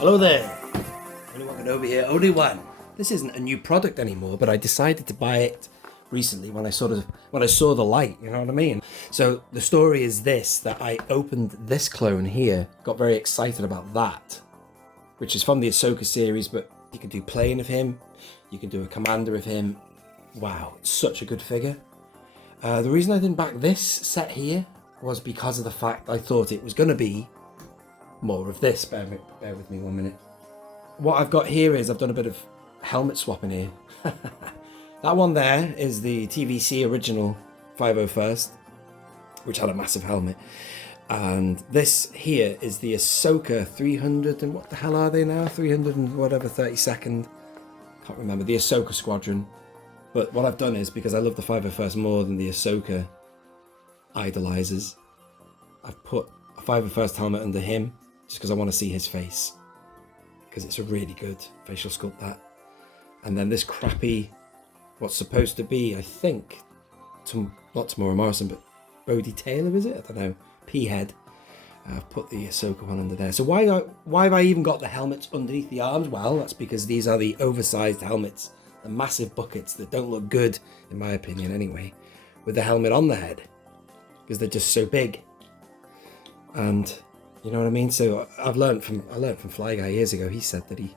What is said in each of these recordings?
Hello there, Only One Kenobi here, Only One. This isn't a new product anymore, but I decided to buy it recently when I saw the light, you know what I mean? So the story is this, that I opened this clone here, got very excited about that, which is from the Ahsoka series, but you can do plain of him, you can do a commander of him. Wow, it's such a good figure. The reason I didn't back this set here was because of the fact I thought it was going to be more of this. Bear with me 1 minute. What I've got here is I've done a bit of helmet swapping here. That one there is the TVC original 501st, which had a massive helmet. And this here is the Ahsoka 300 and what the hell are they now? 300 and whatever, 32nd. Can't remember. The Ahsoka squadron. But what I've done is, because I love the 501st more than the Ahsoka idolizers, I've put a 501st helmet under him just because I want to see his face, because it's a really good facial sculpt, that. And then this crappy, what's supposed to be, I think, not Tamora Morrison, but Bodhi Taylor, is it? I don't know. P-head. I've put the Ahsoka one under there. So why have I even got the helmets underneath the arms? Well, that's because these are the oversized helmets, the massive buckets that don't look good, in my opinion anyway, with the helmet on the head, because they're just so big. And you know what I mean? So I learned from Fly Guy years ago. He said that he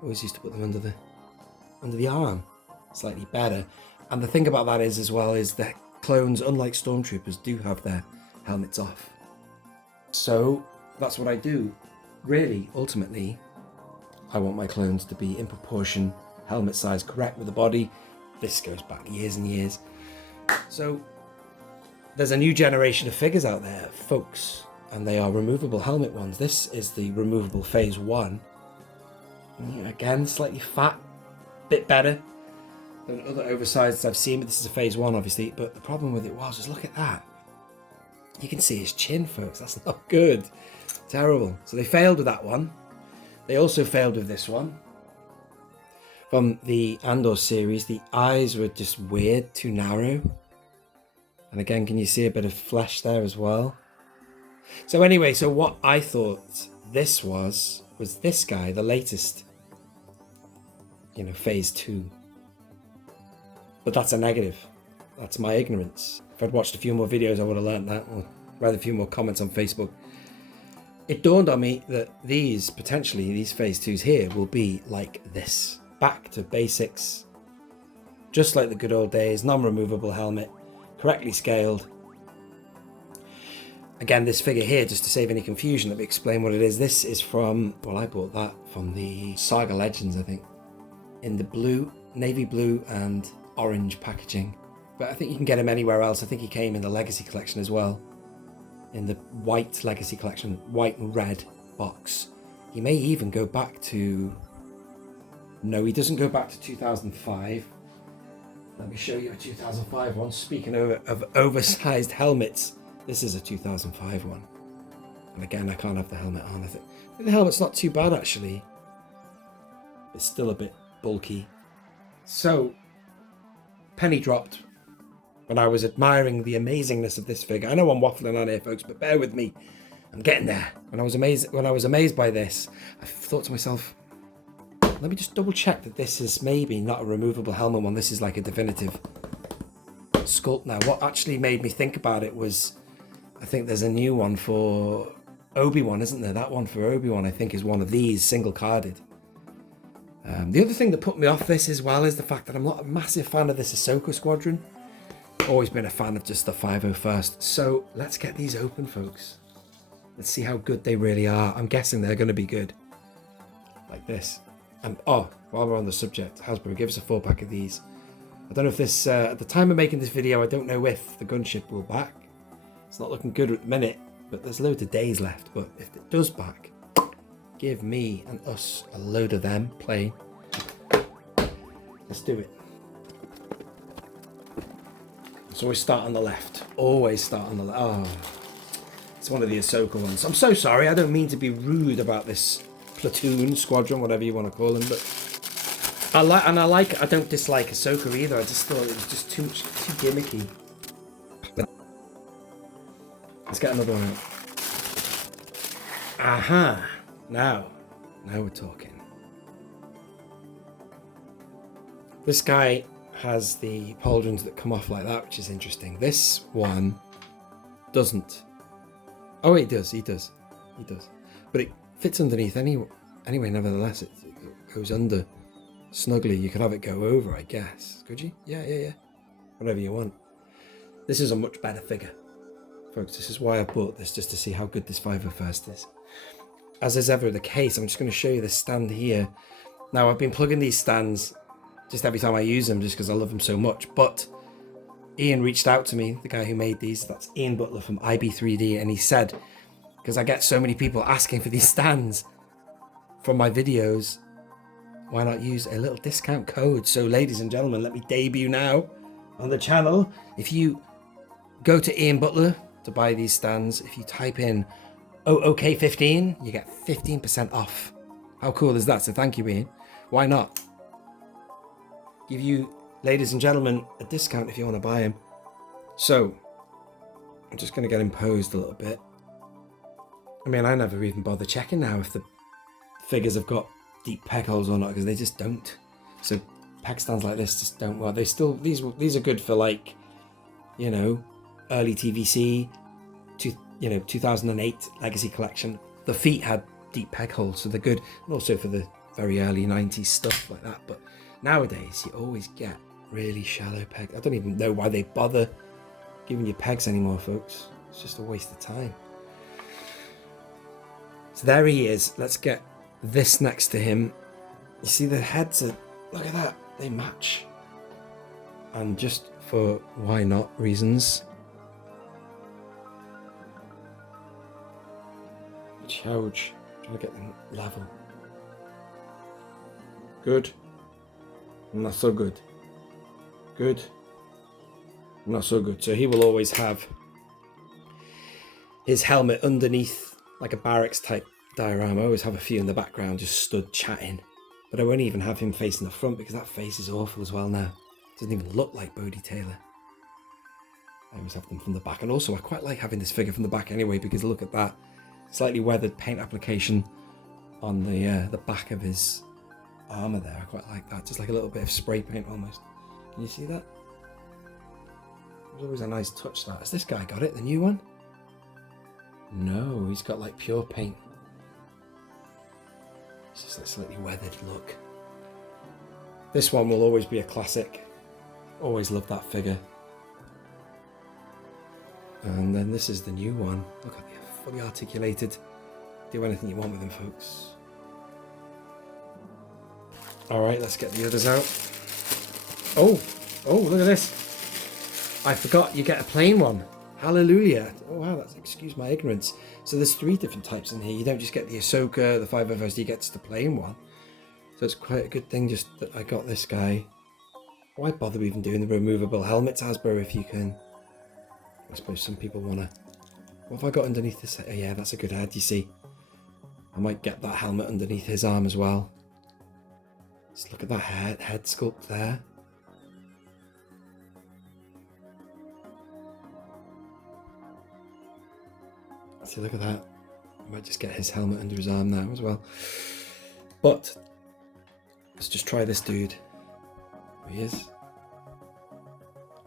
always used to put them under the arm, slightly better. And the thing about that is, as well, is that clones, unlike stormtroopers, do have their helmets off. So that's what I do. Really, ultimately, I want my clones to be in proportion, helmet size correct with the body. This goes back years and years. So there's a new generation of figures out there, folks, and they are removable helmet ones. This is the removable phase 1. Again, slightly fat, bit better than other oversized I've seen, but this is a phase 1 obviously. But the problem with it was, look at that. You can see his chin, folks. That's not good. Terrible. So they failed with that one. They also failed with this one. From the Andor series, the eyes were just weird, too narrow. And again, can you see a bit of flesh there as well? So anyway, so what I thought this was this guy, the latest, phase 2. But that's a negative. That's my ignorance. If I'd watched a few more videos, I would have learned that, or read a few more comments on Facebook. It dawned on me that these phase 2s here will be like this. Back to basics. Just like the good old days, non-removable helmet, correctly scaled. Again, this figure here, just to save any confusion, let me explain what it is. This is from, well, I bought that from the Saga Legends, I think, in the blue, navy blue and orange packaging. But I think you can get him anywhere else. I think he came in the Legacy Collection as well, in the white Legacy Collection, white and red box. He may even go back to, no, he doesn't go back to 2005. Let me show you a 2005 one. Speaking of oversized helmets, this is a 2005 one. And again, I can't have the helmet on. I think the helmet's not too bad, actually. It's still a bit bulky. So, penny dropped when I was admiring the amazingness of this figure. I know I'm waffling on here, folks, but bear with me. I'm getting there. When I was amazed by this, I thought to myself, let me just double check that this is maybe not a removable helmet one. This is like a definitive sculpt now. What actually made me think about it was, I think there's a new one for Obi-Wan, isn't there? That one for Obi-Wan, I think, is one of these, single-carded. The other thing that put me off this as well is the fact that I'm not a massive fan of this Ahsoka squadron. Always been a fan of just the 501st. So let's get these open, folks. Let's see how good they really are. I'm guessing they're going to be good. Like this. And while we're on the subject, Hasbro, give us a 4-pack of these. I don't know if this, at the time of making this video, I don't know if the gunship will back. It's not looking good at the minute, but there's loads of days left. But if it does back, give me and us a load of them plain. Let's do it. Let's always start on the left. Always start on the left. Oh, it's one of the Ahsoka ones. I'm so sorry. I don't mean to be rude about this platoon, squadron, whatever you want to call them, but I don't dislike Ahsoka either. I just thought it was just too gimmicky. Let's get another one out. Aha! Now, Now we're talking. This guy has the pauldrons that come off like that, which is interesting. This one doesn't. Oh, he does. But it fits underneath anyway, nevertheless. It goes under snugly. You could have it go over, I guess. Could you? Yeah. Whatever you want. This is a much better figure. Folks, this is why I bought this, just to see how good this 501st is. As is ever the case, I'm just going to show you this stand here. Now, I've been plugging these stands just every time I use them, just because I love them so much. But Ian reached out to me, the guy who made these. That's Ian Butler from IB3D. And he said, because I get so many people asking for these stands from my videos, why not use a little discount code? So, ladies and gentlemen, let me debut now on the channel. If you go to Ian Butler to buy these stands, if you type in O.O.K 15, you get 15% off. How cool is that? So thank you, Ian. Why not give you, ladies and gentlemen, a discount if you want to buy them? So I'm just going to get imposed a little bit. I mean, I never even bother checking now if the figures have got deep peg holes or not, because they just don't. So peg stands like this just don't work. They still, these are good for, like, you know, early TVC, 2008 Legacy Collection. The feet had deep peg holes, so they're good, and also for the very early 90s stuff like that. But nowadays, you always get really shallow pegs. I don't even know why they bother giving you pegs anymore, folks. It's just a waste of time. So there he is. Let's get this next to him. You see the heads are, look at that, they match. And just for why not reasons, huge. Trying to get them level. Good. Not so good. Good. Not so good. So he will always have his helmet underneath, like a barracks type diorama. I always have a few in the background just stood chatting. But I won't even have him facing the front because that face is awful as well now. Doesn't even look like Bodhi Taylor. I always have them from the back. And also I quite like having this figure from the back anyway, because look at that. Slightly weathered paint application on the back of his armour there. I quite like that. Just like a little bit of spray paint almost. Can you see that? There's always a nice touch, that. Has this guy got it, the new one? No, he's got like pure paint. It's just a slightly weathered look. This one will always be a classic. Always loved that figure. And then this is the new one. Look at the fully articulated. Do anything you want with them, folks. Alright, let's get the others out. Oh, look at this. I forgot you get a plain one. Hallelujah. Oh wow, that's, excuse my ignorance. So there's 3 different types in here. You don't just get the Ahsoka, the 501st, you get just the plain one. So it's quite a good thing just that I got this guy. Why bother even doing the removable helmets, Hasbro, if you can? I suppose some people want to. What have I got underneath this? Oh, yeah, that's a good head, you see. I might get that helmet underneath his arm as well. Just look at that head sculpt there. See, look at that. I might just get his helmet under his arm now as well. But let's just try this dude. There he is.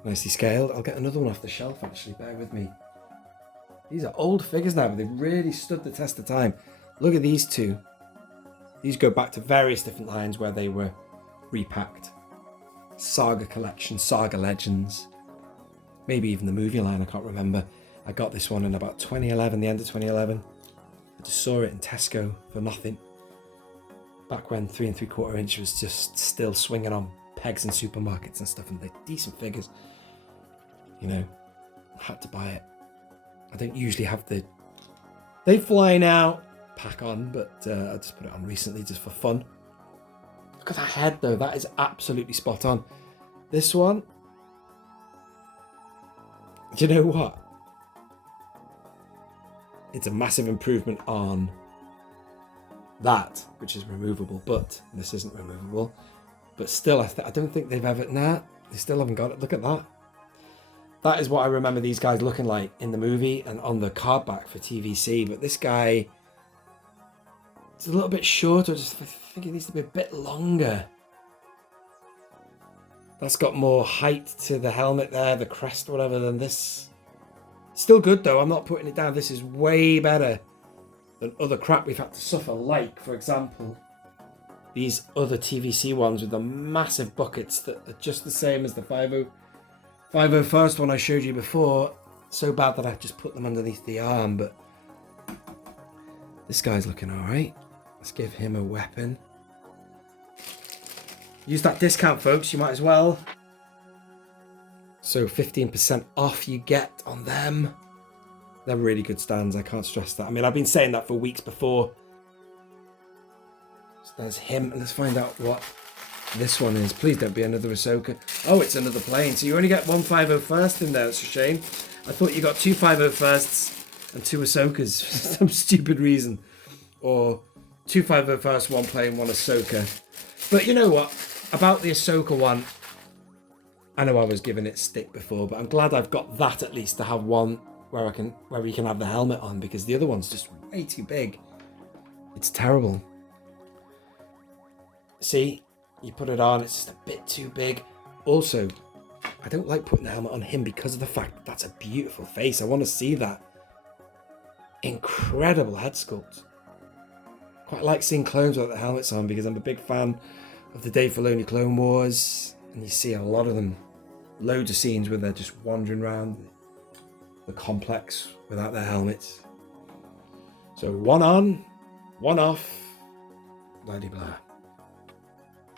Nicely scaled. I'll get another one off the shelf, actually. Bear with me. These are old figures now, but they've really stood the test of time. Look at these two. These go back to various different lines where they were repacked. Saga Collection, Saga Legends. Maybe even the movie line, I can't remember. I got this one in about 2011, the end of 2011. I just saw it in Tesco for nothing. Back when 3 3/4 inch was just still swinging on pegs in supermarkets and stuff, and they're decent figures. You know, I had to buy it. I don't usually have the They Fly Now pack on, but I just put it on recently just for fun. Look at that head though, that is absolutely spot on. This one, do you know what? It's a massive improvement on that, which is removable, but this isn't removable. But still, I don't think they've ever, nah, they still haven't got it. Look at that. That is what I remember these guys looking like in the movie and on the card back for TVC. But this guy, It's a little bit shorter. I just think it needs to be a bit longer. That's got more height to the helmet there, the crest, whatever, than this. Still good though, I'm not putting it down. This is way better than other crap we've had to suffer, like, for example, these other TVC ones with the massive buckets that are just the same as the 501st one I showed you before. So bad that I've just put them underneath the arm, but this guy's looking alright. Let's give him a weapon. Use that discount, folks, you might as well. So 15% off you get on them. They're really good stands, I can't stress that. I mean, I've been saying that for weeks before. So there's him, and let's find out what this one is. Please don't be another Ahsoka. Oh, it's another plane. So you only get one 501st in there, it's a shame. I thought you got two 501sts and two Ahsokas for some stupid reason. Or two 501st, one plane, one Ahsoka. But you know what? About the Ahsoka one, I know I was giving it stick before, but I'm glad I've got that at least to have one where you can have the helmet on, because the other one's just way too big. It's terrible. See, you put it on, it's just a bit too big. Also, I don't like putting the helmet on him because of the fact that that's a beautiful face. I want to see that. Incredible head sculpt. Quite like seeing clones without the helmets on, because I'm a big fan of the Dave Filoni Clone Wars, and you see a lot of them. Loads of scenes where they're just wandering around the complex without their helmets. So one on, one off, blah de blah.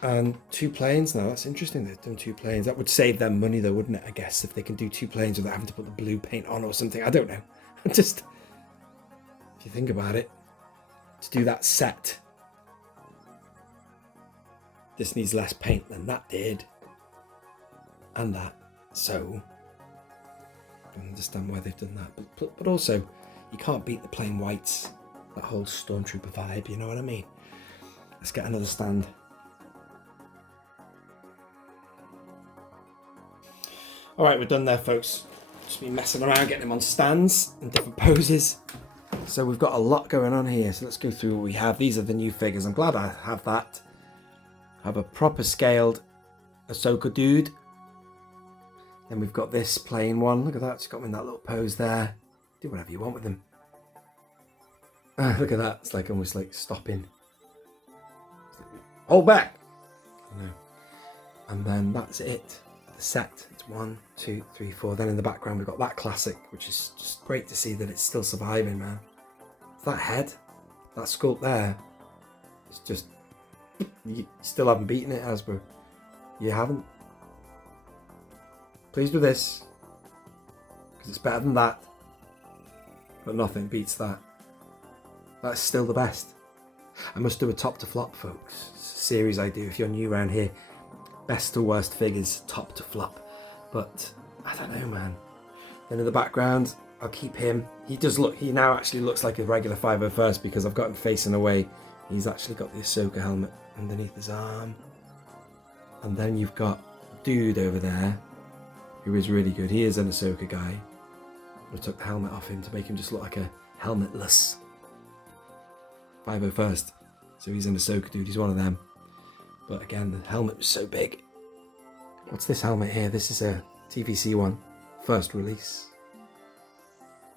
And two planes now. That's interesting. They've done two planes. That would save them money, though, wouldn't it? I guess if they can do two planes without having to put the blue paint on or something. I don't know. Just if you think about it, to do that set, this needs less paint than that did, and that. So I understand why they've done that, but also you can't beat the plain whites, that whole Stormtrooper vibe, you know what I mean? Let's get another stand. Alright, we're done there, folks. Just been messing around getting them on stands in different poses. So we've got a lot going on here, so let's go through what we have. These are the new figures. I'm glad I have that. I have a proper scaled Ahsoka dude. Then we've got this plain one. Look at that. It's got him in that little pose there. Do whatever you want with him. Look at that. It's like almost like stopping. Hold back. I know. And then that's it. The set. It's 1, 2, 3, 4. Then in the background we've got that classic, which is just great to see that it's still surviving, man. That head, that sculpt there, it's just, you still haven't beaten it, Hasbro. You haven't. Pleased with this, because it's better than that, but nothing beats that. That's still the best. I must do a top to flop, folks. It's a series I do if you're new around here. Best to worst figures, top to flop. But I don't know, man. Then in the background, I'll keep him. He now actually looks like a regular 501st because I've got him facing away. He's actually got the Ahsoka helmet underneath his arm. And then you've got dude over there, who is really good. He is an Ahsoka guy. I took the helmet off him to make him just look like a helmetless 501st. So he's an Ahsoka dude. He's one of them. But again, the helmet was so big. What's this helmet here? This is a TVC one. First release.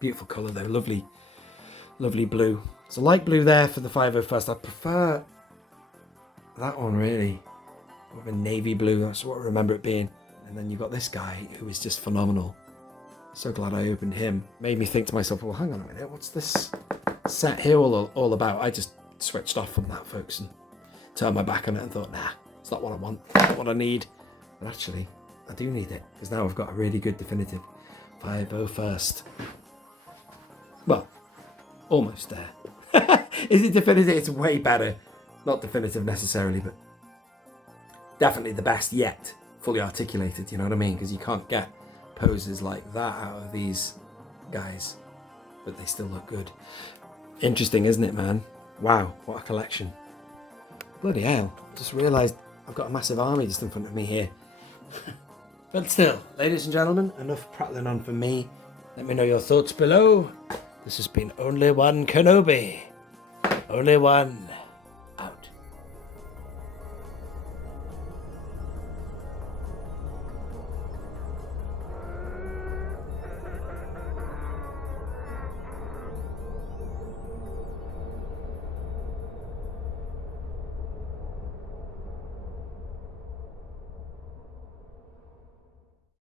Beautiful colour though. Lovely, lovely blue. It's a light blue there for the 501st. I prefer that one really. More of a navy blue. That's what I remember it being. And then you've got this guy who is just phenomenal. So glad I opened him. Made me think to myself, well, hang on a minute. What's this set here all about? I just switched off from that, folks, and turned my back on it and thought, nah, it's not what I want. It's not what I need. But actually, I do need it, because now I've got a really good definitive 501st. Well, almost there. Is it definitive? It's way better. Not definitive necessarily, but definitely the best yet. Fully articulated, you know what I mean? Because you can't get poses like that out of these guys, but they still look good. Interesting, isn't it, man? Wow, what a collection. Bloody hell, just realised I've got a massive army just in front of me here. But still, ladies and gentlemen, enough prattling on from me. Let me know your thoughts below. This has been Only One Kenobi. Only one.